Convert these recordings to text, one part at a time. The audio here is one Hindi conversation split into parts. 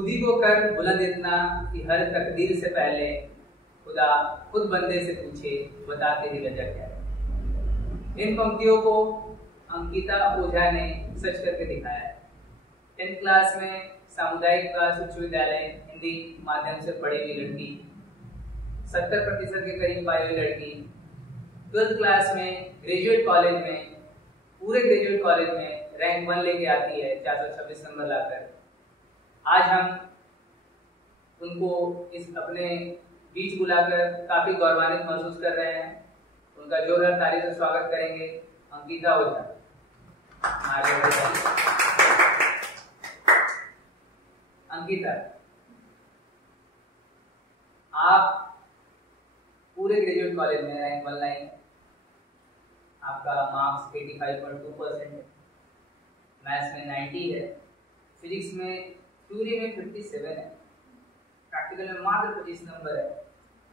खुद ही को कर बुलंद इतना कि हर तकदीर से पहले खुदा खुद बंदे से पूछे बता तेरी वजह क्या है। इन पंक्तियों को अंकिता ओझा ने सच करके दिखाया है। 10th क्लास में सामुदायिक विकास उच्च विद्यालय हिंदी माध्यम से पढ़ी हुई लड़की, 70% के करीब पाई हुई लड़की, 12th क्लास में ग्रेजुएट कॉलेज में, पूरे ग्रेजुएट कॉलेज में रैंक 1 लेके आती है 426 नंबर लाकर। आज हम उनको इस अपने बीच बुलाकर काफी गौरवान्वित महसूस कर रहे हैं। उनका जोरदार ताली से स्वागत करेंगे अंकिता ओझा। अंकिता, आप पूरे ग्रेजुएट कॉलेज में रैंक 1 लाई, आपका मार्क्स 85.2% है, मैथ्स में 90 है, फिजिक्स में थ्योरी में 57 है, प्रैक्टिकल में मात्र 25 नंबर है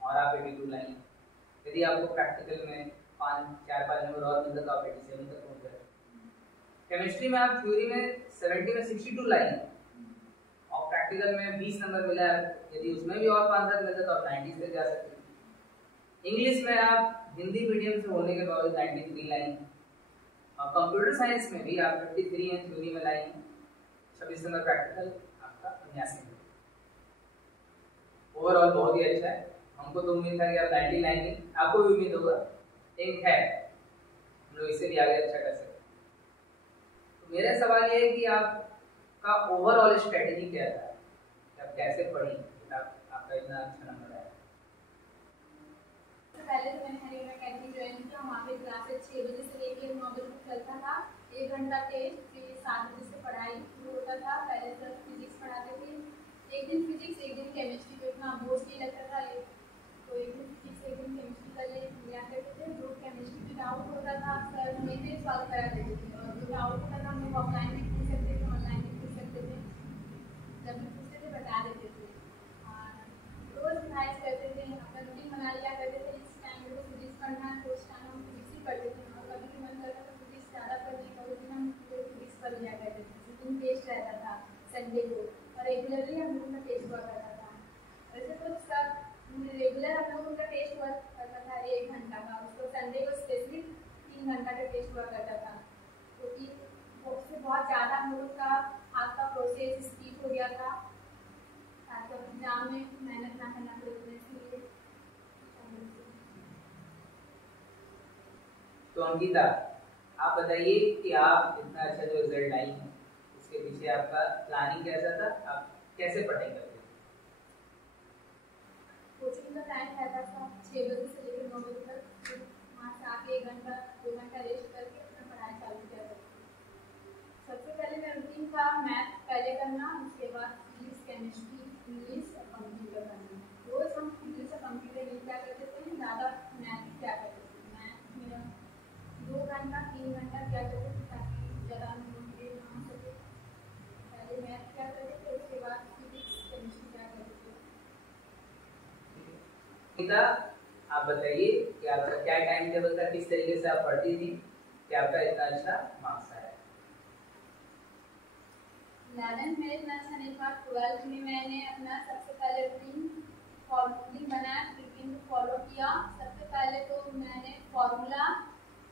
और आप 82 लाई। यदि आपको प्रैक्टिकल में 4-5 नंबर और मिलता तो आप 87 तक पहुंच जाए। केमिस्ट्री में आप थ्योरी में 70 में 62 लाई और प्रैक्टिकल में 20 नंबर मिला है, यदि उसमें भी और 5 मिलता तो आप 90 तक जा सकते हैं। इंग्लिश में आप हिंदी मीडियम से होने के बावजूद 93 लाई और कंप्यूटर साइंस में भी आप 53 हैं, थ्योरी में लाई 26 नंबर, प्रैक्टिकल आपका 89 नंबर। ओवरऑल बहुत ही अच्छा है। हमको तो उम्मीद था कि आप 90 लाएंगे, आपको भी उम्मीद होगा, एक है हम लोग इससे भी आगे अच्छा कर सकते। तो मेरा सवाल ये है कि आपका ओवरऑल स्ट्रेटेजी क्या था, आप कैसे पढ़ी, आपका इतना अच्छा नंबर आया? पहले तो मैंने हरियाणा अकेडमी ज्वाइन किया, वहाँ पे क्लासेस 6 बजे से लेकर 9 बजे तक चलता था। 1 घंटा टेस्ट, फिर 7 बजे से पढ़ाई शुरू होता था। पहले सर फिजिक्स पढ़ाते थे, एक दिन फिजिक्स एक दिन केमिस्ट्री, तो इतना बोझ नहीं लगता था। तो एक दिन फिजिक्स एक दिन केमिस्ट्री का लिया करते थे। जो केमिस्ट्री में डाउट होता था सर हमें से सॉल्व करा देते थे, और जो डाउट होता था हम लोग ऑफलाइन भी पूछ सकते थे, ऑनलाइन भी पूछ सकते थे। जब भी पूछते थे बता देते थे और रोज़ रिवाइज करते थे, अपना रूटीन बना लिया करते थे। फिजिक्स पढ़ना है तो उस टाइम हम फिजिक्स ही पढ़ते थे, और कभी भी मन करता था फिजिक्स ज़्यादा पढ़ने का, उस दिन हम फिजिक्स पढ़ लिया करते थे। जिस दिन टेस्ट रहता था संडे को, और रेगुलरली हम लोगों का टेस्ट हुआ करता था। वैसे तो सब रेगुलर हम लोगों का टेस्ट हुआ करता था 1 घंटा का, उसको संडे को स्पेसिफिक 3 घंटा का टेस्ट हुआ करता था, क्योंकि उससे बहुत ज़्यादा हम लोगों का आपका प्रोसेस स्पीड हो गया था ताकि एग्जाम में मेहनत ना करना पड़े। इसलिए तो अंकिता, आप बताइए कि आप इतना अच्छा जो रिजल्ट आई है उसके पीछे आपका प्लानिंग कैसा था, आप कैसे पढ़ाई करते थे? कोचिंग का टाइम रहता था 6 बजे से लेकर 9 बजे तक, फिर वहाँ से आके 1 घंटा 2 घंटा रेस्ट करके अपना पढ़ाई चालू किया करते थे। सबसे पहले मैं रूटीन का मैथ पहले करना, उसके बाद फिजिक्स, केमिस्ट्री, इंग्लिश और कंप्यूटर करना। रोज़ हम इंग्लिश और कंप्यूटर ये क्या करते थे, ज़्यादा मैथ क्या करते थे। मैथ मेरा 2 घंटा 3 घंटा क्या करते थे ताकि ज़्यादा मोटिवेट ना हो सके। पहले मैथ क्या करते थे, उसके बाद फिजिक्स केमिस्ट्री क्या करते थे। अंकिता, आप बताइए कि आपका क्या टाइम टेबल था, किस तरीके से आप पढ़ती थी कि आपका इतना अच्छा मार्क्स आया? 11th में इतना अच्छा नहीं था। 12th में मैंने अपना सबसे पहले रूटीन बनाया, रूटीन को फॉलो किया। सबसे पहले तो मैंने फार्मूला,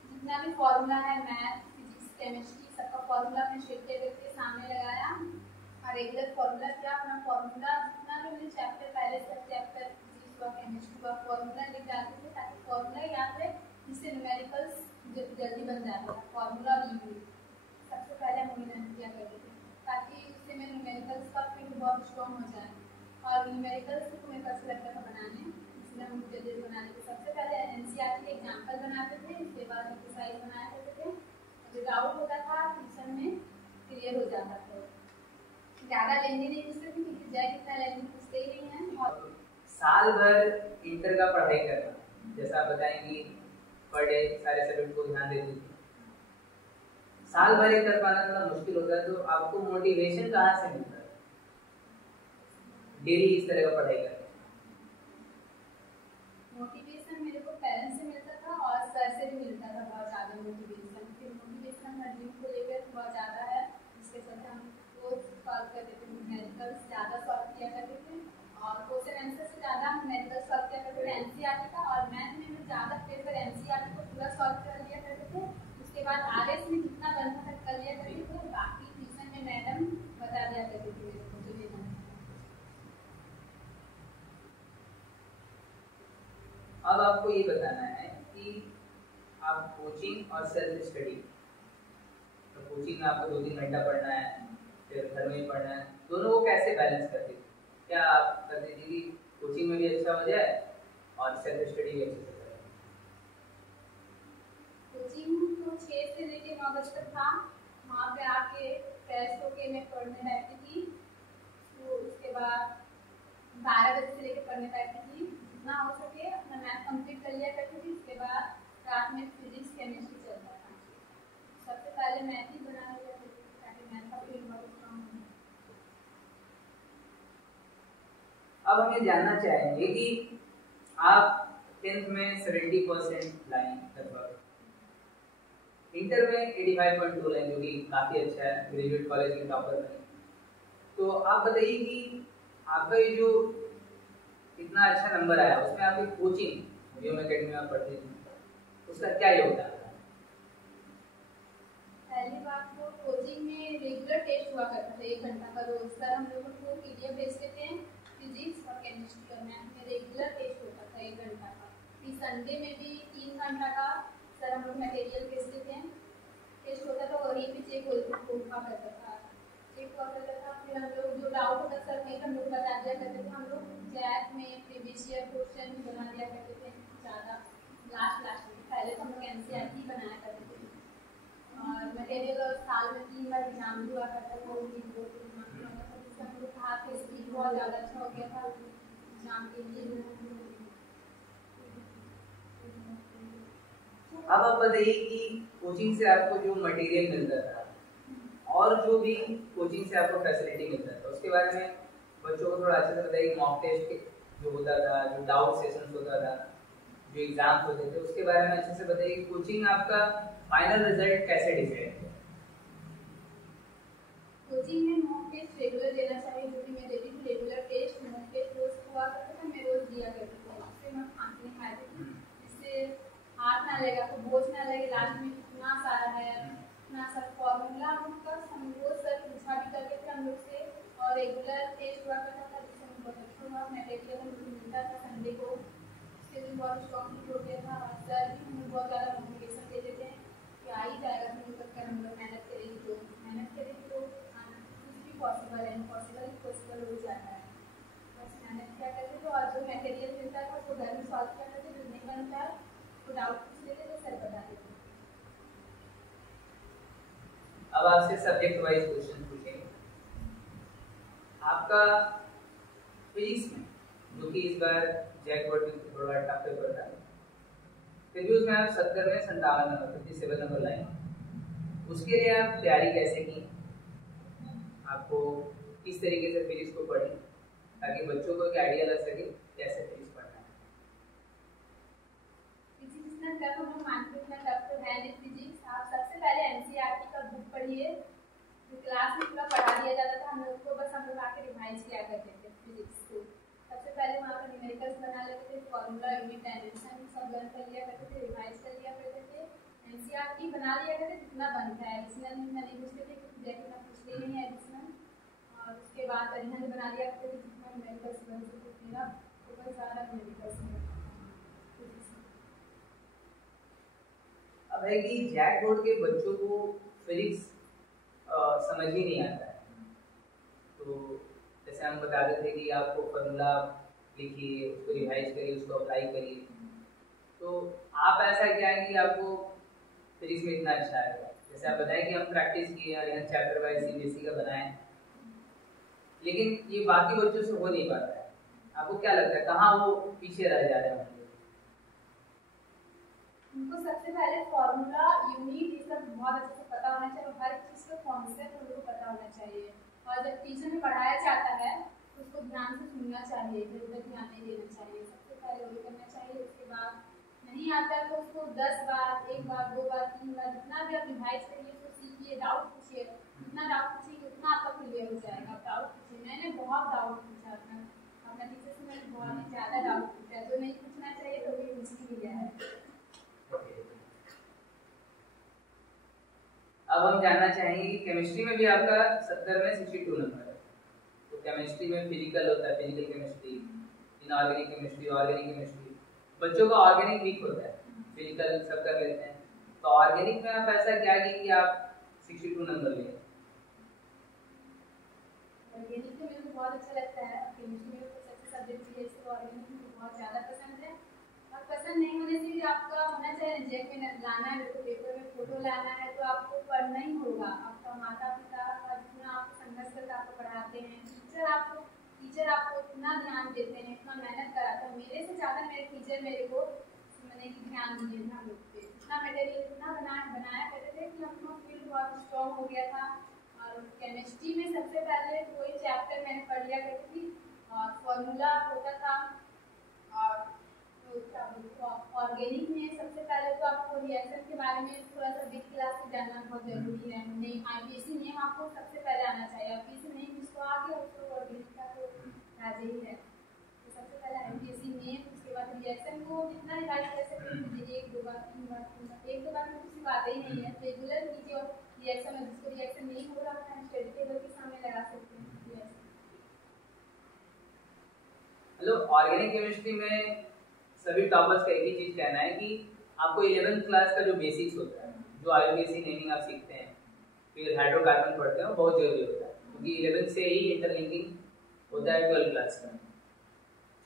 जितना भी फार्मूला है मैथ फिजिक्स केमिस्ट्री सबका फार्मूला मैं शेटे करके सामने लगाया और रेगुलर फार्मूला किया। अपना फार्मूला जितना भी मैंने चैप्टर पहले सब चैप्टर फिजिक्स हुआ केमिस्ट्री हुआ फार्मूला लिख जाते थे ताकि फार्मूला याद रहे, जिससे न्यूमेरिकल्स जल्दी बन जाता है। फार्मूला भी सबसे पहले हम मेहनत किया करते थे ताकि उससे मेरे न्यूमेरिकल्स का फील्ड बहुत स्ट्रॉन्ग हो जाए, और न्यूमेरिकल्स को मेरे को अच्छा लगता था बनाने, इसलिए हम जल्दी बनाने के सबसे पहले एनसीईआरटी के एग्जाम्पल बनाते थे, उसके बाद एक्सरसाइज बनाया करते थे। जो डाउट होता था ट्यूशन में क्लियर हो जाता था। ज़्यादा लेंदी नहीं पूछते थे क्योंकि जय कितना लेंदी पूछते ही नहीं हैं। और साल भर इंटर का पढ़ाई करना, जैसा आप बताएंगी पर डे सारे सब्जेक्ट को ध्यान देती थी, साल भर ये कर पाना थोड़ा मुश्किल होता है, तो आपको मोटिवेशन कहाँ से मिलता है डेली इस तरह का पढ़ाई करने? मोटिवेशन मेरे को पेरेंट्स से मिलता था और सर से भी मिलता था बहुत ज़्यादा मोटिवेशन। फिर मोटिवेशन हर दिन को लेकर बहुत ज़्यादा है, जिसके साथ हम रोज कॉल करते थे न्यूमेरिकल ज़्यादा सॉल्व किया करते थे और क्वेश्चन आंसर से ज़्यादा हम न्यूमेरिकल सॉल्व किया करते थे एनसीईआरटी का, और मैथ में ज़्यादा प्रेफर एनसीईआरटी को पूरा सॉल्व कर लिया करते थे। उसके बाद आरएस में जितना बनता था कर लिया करते थे, बाकी ट्यूशन में मैडम बता दिया करती थी मेरे को जो लेना है। अब आपको ये बताना है कि आप कोचिंग और सेल्फ स्टडी, तो कोचिंग में आपको 2-3 घंटा पढ़ना है, फिर घर में पढ़ना है, दोनों को कैसे बैलेंस करते थे? क्या आप करते थे कि कोचिंग में भी अच्छा हो जाए और सेल्फ स्टडी भी अच्छे से करें? कोचिंग तो 6 से लेकर 9 बजे तक था, वहाँ पे आके फ्रेश होके मैं पढ़ने बैठती थी। तो उसके बाद 12 बजे से लेकर पढ़ने बैठती थी, जितना हो सके अपना मैथ कंप्लीट कर लिया करती थी। उसके बाद रात में फिजिक्स केमिस्ट्री चलता था। सबसे पहले मैथ ही बना लिया करती थी ताकि मैथ का फील्ड बहुत स्ट्रॉन्ग हो। अब हमें जानना चाहेंगे कि आप 10th में 70% लाइन लगभग, इंटर में 85.2 लाइन, जो कि काफ़ी अच्छा है, ग्रेजुएट कॉलेज के टॉपर में। तो आप बताइए कि आपका ये जो इतना अच्छा नंबर आया उसमें आपकी कोचिंग व्योम एकेडमी में पढ़ती थी, उसका क्या योगदान है? पहली बात तो कोचिंग में रेगुलर टेस्ट हुआ करता था 1 घंटा का रोज। सर हम लोगों को पीडीएफ भेजते थे फिजिक्स और केमिस्ट्री और मैथ में रेगुलर टेस्ट होता था 1 घंटा का। फिर संडे में भी 3 घंटा का सर हम लोग मटेरियल भेजते थे, टेस्ट होता था, वहीं पे चेक हुआ करता था, चेक हुआ करता था। फिर हम लोग जो डाउट होता सर में हम लोग बता दिया करते थे। हम लोग जैक में प्रीवियस ईयर क्वेश्चन बना दिया करते थे ज़्यादा लास्ट में। पहले तो हम लोग एनसीईआरटी बनाया करते थे और मटेरियल साल में 3 बार एग्जाम हुआ करता था, वो भी 2-3 मार्क्स का होता था, जिससे हम लोग कहा कि स्पीड बहुत ज़्यादा अच्छा हो गया था एग्जाम के लिए। अब आप बताइए कि कोचिंग से आपको जो मटेरियल मिलता था और जो भी कोचिंग से आपको फैसिलिटी मिलता था, उसके बारे में बच्चों को थोड़ा अच्छे से बताइए। मॉक टेस्ट जो होता था, जो डाउट सेशंस होता था, जो एग्जाम्स होते थे, उसके बारे में अच्छे से बताइए। कोचिंग आपका फाइनल रिजल्ट कैसे डिसाइड किया? कोचिंग में मॉक टेस्ट रेगुलर देना चाहिए, जो कि मैं देती थी रेगुलर टेस्ट। मॉक टेस्ट रोज हुआ करता था, मैं रोज दिया करती थी, उससे मैं खांसी नहीं खाती थी, जिससे हाथ ना लगेगा तो बोझ ना लगे। लास्ट में इतना सारा है, इतना सारा फॉर्मूला उनका हम रोज सर पूछा भी करते थे हम लोग से, और रेगुलर टेस्ट हुआ करता था, जिससे हम बहुत अच्छा हुआ। मटेरियल हम लोग मिलता था संडे को, उससे भी बहुत स्ट्रॉन्ग हो गया था। और सर भी हमें बहुत ज़्यादा मोटिवेशन देते थे कि आ ही जाएगा, तुम कर हम लोग मेहनत करेगी तो आना कुछ भी पॉसिबल है, इम्पॉसिबल पॉसिबल हो जाता है। बस मेहनत किया करते थे और जो मटेरियल मिलता था उसको घर में सॉल्व किया करते, जो नहीं बनता है तो डाउट पूछ लेते थे, सर बता देते। अब आपसे सब्जेक्ट वाइज क्वेश्चन पूछेंगे। आपका फिजिक्स में, जो कि इस बार जैक बोर्ड में थोड़ा टफ पेपर था, फिर भी उसमें आप 70 में 57 नंबर 57 नंबर लाए, उसके लिए आप तैयारी कैसे की? आपको किस तरीके से फिजिक्स को पढ़ी ताकि बच्चों को एक आइडिया लग सके कैसे फिजिक्स पढ़ना है? फिजिक्स इतना टफ हम लोग मानते हैं, टफ तो है नहीं फिजिक्स। आप सबसे पहले एनसीईआरटी का बुक पढ़िए, जो क्लास में पूरा पढ़ा दिया जाता था हम लोग को, बस हम लोग आके रिवाइज किया करते थे फिजिक्स को। सबसे पहले वहाँ पर न्यूमेरिकल्स बना लेते थे, फॉर्मूला यूनिट डायमेंशन सब लर्न कर लिया करते थे, रिवाइज कर लिया करते थे। एनसीईआरटी बना लिया करते जितना बनता है, एडिशनल नहीं पूछते थे क्योंकि जैसे ना पूछते ही नहीं एडिशनल। और उसके बाद अरिहंत बना लिया करते थे जितना न्यूमेरिकल्स बन सके। मेरा फोकस ज़्यादा न्यूमेरिकल्स में। अब है कि जैक बोर्ड के बच्चों को फिजिक्स समझ ही नहीं आता है, तो जैसे हम बताते थे कि आपको फॉर्मूला लिखिए, उसको रिवाइज करिए, उसको अप्लाई करिए, तो आप ऐसा क्या है कि आपको फिजिक्स में इतना अच्छा आएगा? जैसे आप बताएं कि हम प्रैक्टिस किए अरिहंत चैप्टर वाइज सीबीएसई का बनाए, लेकिन ये बाकी बच्चों से हो नहीं पाता है। आपको क्या लगता है कहाँ वो पीछे रह जा रहे हैं? उनको सबसे पहले फॉर्मूला यूनिट ये सब बहुत अच्छे से पता होना चाहिए, हर चीज़ का कॉन्सेप्ट उनको पता होना चाहिए। और जब टीचर में पढ़ाया जाता है तो उसको ध्यान से सुनना चाहिए, इधर उधर ध्यान नहीं देना चाहिए, सबसे पहले वही करना चाहिए। उसके बाद नहीं आता है तो उसको 10 बार, 1 बार, 2 बार, 3 बार, जितना भी आप रिवाइज करिए, उसको सीखिए, डाउट पूछिए, जितना डाउट पूछिए उतना आपका क्लियर हो जाएगा। डाउट पूछिए, नए नए डाउट पूछा अपना अपना टीचर से। मैंने बहुत ही ज़्यादा डाउट पूछा, जो नहीं पूछना चाहिए तो भी पूछ ही लिया है। अब हम जानना चाहेंगे कि केमिस्ट्री में भी आपका 70 में 62 नंबर है। तो केमिस्ट्री में फिजिकल होता है, physical chemistry, inorganic chemistry, organic chemistry. बच्चों का ऑर्गेनिक वीक होता है, फिजिकल सब कर लेते हैं। तो ऑर्गेनिक में आप ऐसा क्या कि आप 62 नंबर लिए? ऑर्गेनिक में मेरे को बहुत अच्छा लगता है। केमिस्ट्री में कुछ अच्छे सब्जेक्ट है, इसलिए ऑर्गेनिक मुझे बहुत ज़्यादा पसंद है। और पसंद नहीं होने से भी आपका होना चाहिए, रिजेक्ट में लाना है, मेरे को पेपर में फोटो लाना है, तो आपको पढ़ना ही होगा। आपका माता पिता का जितना आपको संघर्ष करके आपको पढ़ाते हैं, टीचर आपको इतना ध्यान देते हैं, इतना मेहनत कराते हैं। मेरे से ज़्यादा मेरे टीचर मेरे को मैंने ध्यान दिए थे हम लोग पे, इतना मटेरियल इतना बनाया करते थे कि हम लोग फील्ड बहुत स्ट्रॉन्ग हो गया था। और केमिस्ट्री में सबसे पहले कोई चैप्टर मैंने पढ़ लिया करती थी, और फॉर्मूला होता था। और ऑर्गेनिक में सबसे पहले तो आपको रिएक्शन के बारे में थोड़ा सा बिग क्लास से जानना बहुत जरूरी है। नहीं, आईपीएससी नियम आपको सबसे पहले आना चाहिए। आईपीएससी नियम जिसको आ गया उसको ऑर्गेनिक का तो राजा ही है। तो सबसे पहले आईपीएससी नियम, उसके बाद रिएक्शन को जितना रिवाइज कर सकते हैं, एक दो बार एक दो बार में किसी बात ही नहीं है, रेगुलर कीजिए। और रिएक्शन में जिसको रिएक्शन नहीं हो रहा है स्टडी टेबल के सामने लगा सकते हैं रिएक्शन। हेलो, ऑर्गेनिक केमिस्ट्री में सभी टॉपर्स का एक ही चीज कहना है कि आपको 11th क्लास का जो बेसिक्स होता है, जो आईयूपीएसी नेमिंग आप सीखते हैं, फिर हाइड्रोकार्बन पढ़ते हैं, बहुत जरूरी होता है, क्योंकि 11th से ही इंटरलिंकिंग होता है 12th क्लास का।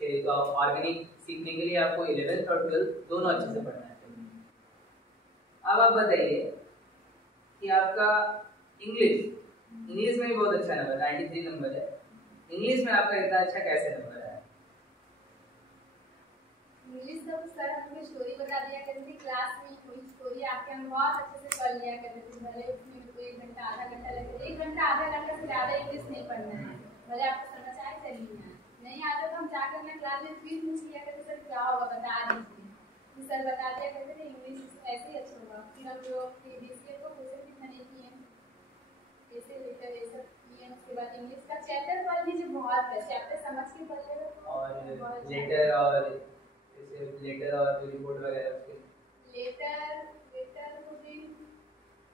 चलिए, तो आप ऑर्गेनिक सीखने के लिए आपको 11th और 12th दोनों अच्छे से पढ़ना है। अब आप बताइए कि आपका इंग्लिश में भी बहुत अच्छा नंबर 93 नंबर है। इंग्लिश में आपका इतना अच्छा कैसे नंबर है? इंग्लिश का सर हमें स्टोरी बता दिया करते थे क्लास में, कोई स्टोरी आके हम बहुत अच्छे से पढ़ लिया करते थे। भले उसमें तो 1 घंटा आधा घंटा लगे, 1 घंटा आधा घंटा से ज़्यादा इंग्लिश नहीं पढ़ना है। भले आपको समझ आए चलिए, नहीं आता तो हम जाकर अपना क्लास में फिर पूछ लिया करते, सर क्या होगा बता दीजिए। तो सर बता दिया करते थे इंग्लिश ऐसे ही अच्छा होगा। फिर हम जो प्रीवियस ईयर को क्वेश्चन कितना नहीं किए, ऐसे लेकर ये सब किए। उसके बाद इंग्लिश का चैप्टर पढ़ लीजिए, बहुत है चैप्टर समझ के पढ़ लेगा। और लेटर और जो रिपोर्ट वगैरह उसके लेटर को भी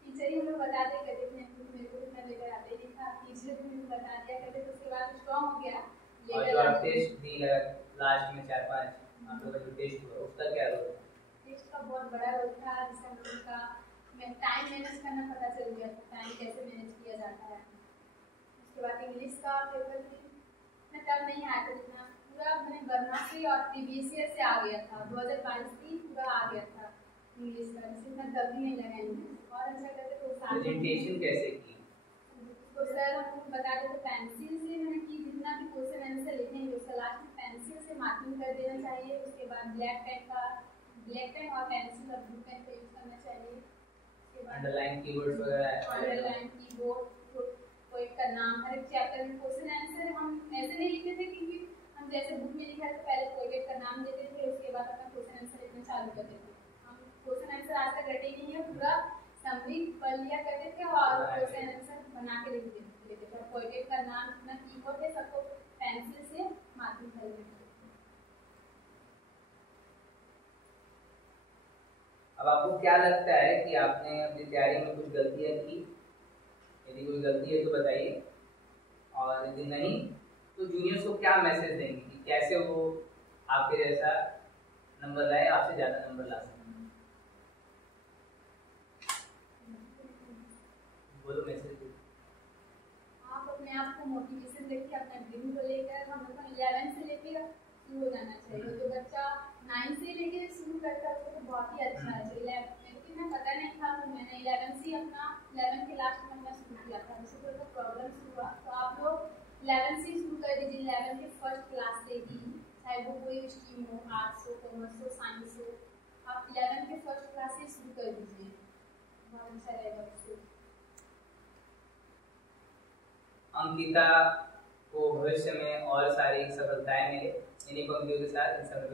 टीचर ही हमें बता दिया करते थे, मेरे को इतना लेटर आते नहीं था, टीचर भी हमें बता दिया करते थे। उसके बाद स्ट्रॉन्ग हो गया। और जो आप टेस्ट दी लास्ट में 4-5 आप लोगों का जो टेस्ट हुआ उसका क्या रोल है? टेस्ट का बहुत बड़ा रोल था, जिससे हम लोगों का टाइम मैनेज करना पता चल गया, टाइम कैसे मैनेज किया जाता है। उसके बाद इंग्लिश का पेपर भी इतना टफ नहीं आया था, जितना पूरा मैंने बर्नासी और प्रीवियस ईयर से आ गया था। 2022 की पूरा आ गया था इंग्लिश का, जिससे इतना टफ ही नहीं लगा इंग्लिश। और अच्छा करते तो प्रेजेंटेशन कैसे की? तो सर हमको बता देते पेंसिल से मैंने की, जितना भी क्वेश्चन आंसर लिखेंगे उसका लास्ट में पेंसिल से मार्किंग कर देना चाहिए। उसके बाद ब्लैक पेन और पेंसिल और ब्लू पेन का यूज करना चाहिए। उसके बाद अंडरलाइन कीवर्ड्स वगैरह, अंडरलाइन कीबोर्ड, कोई का नाम, हर एक चैप्टर में क्वेश्चन आंसर हम ऐसे नहीं लिखते थे, क्योंकि हम जैसे बुक में लिखा है तो पहले पोएट का नाम देते थे, उसके बाद अपना क्वेश्चन आंसर लिखना चालू करते थे। हम क्वेश्चन आंसर आज तक रटे नहीं है, पूरा समरी पढ़ लिया करते थे और क्वेश्चन आंसर बना के लिख देते थे। पोएट का नाम, कितना कीवर्ड है, सबको पेंसिल से मार्किंग कर लेते थे। अब आपको क्या लगता है कि आपने अपनी तैयारी में कुछ गलतियां की? यदि कोई गलती है तो बताइए, और यदि नहीं तो जूनियर्स को क्या मैसेज देंगे कि कैसे वो आपके जैसा नंबर लाए, आपसे ज़्यादा नंबर ला सकें? बोलो मैसेज। आप अपने आप को मोटिवेशन देखिए, अपना ड्रीम को लेकर। हम लोग 11 से लेकर शुरू हो जाना चाहिए। जो बच्चा 9 से लेकर शुरू करता है उसको तो बहुत ही अच्छा है। जो 11 मेरे को इतना पता नहीं था, तो मैंने 11 से अपना 11 के लास्ट में अपना शुरू किया था। मुझे थोड़ा सा प्रॉब्लम हुआ, तो आप लोग 11 से शुरू कर दीजिए। 11 के फर्स्ट क्लास से ही, चाहे वो कोई स्ट्रीम हो, आर्ट्स हो, कॉमर्स हो, साइंस हो, आप 11 के फर्स्ट क्लास से शुरू कर दीजिए, बहुत अच्छा रहेगा उसको। अंकिता को भविष्य में और सारी सफलताएं मिले इन्हीं पंक्तियों के साथ। इन सब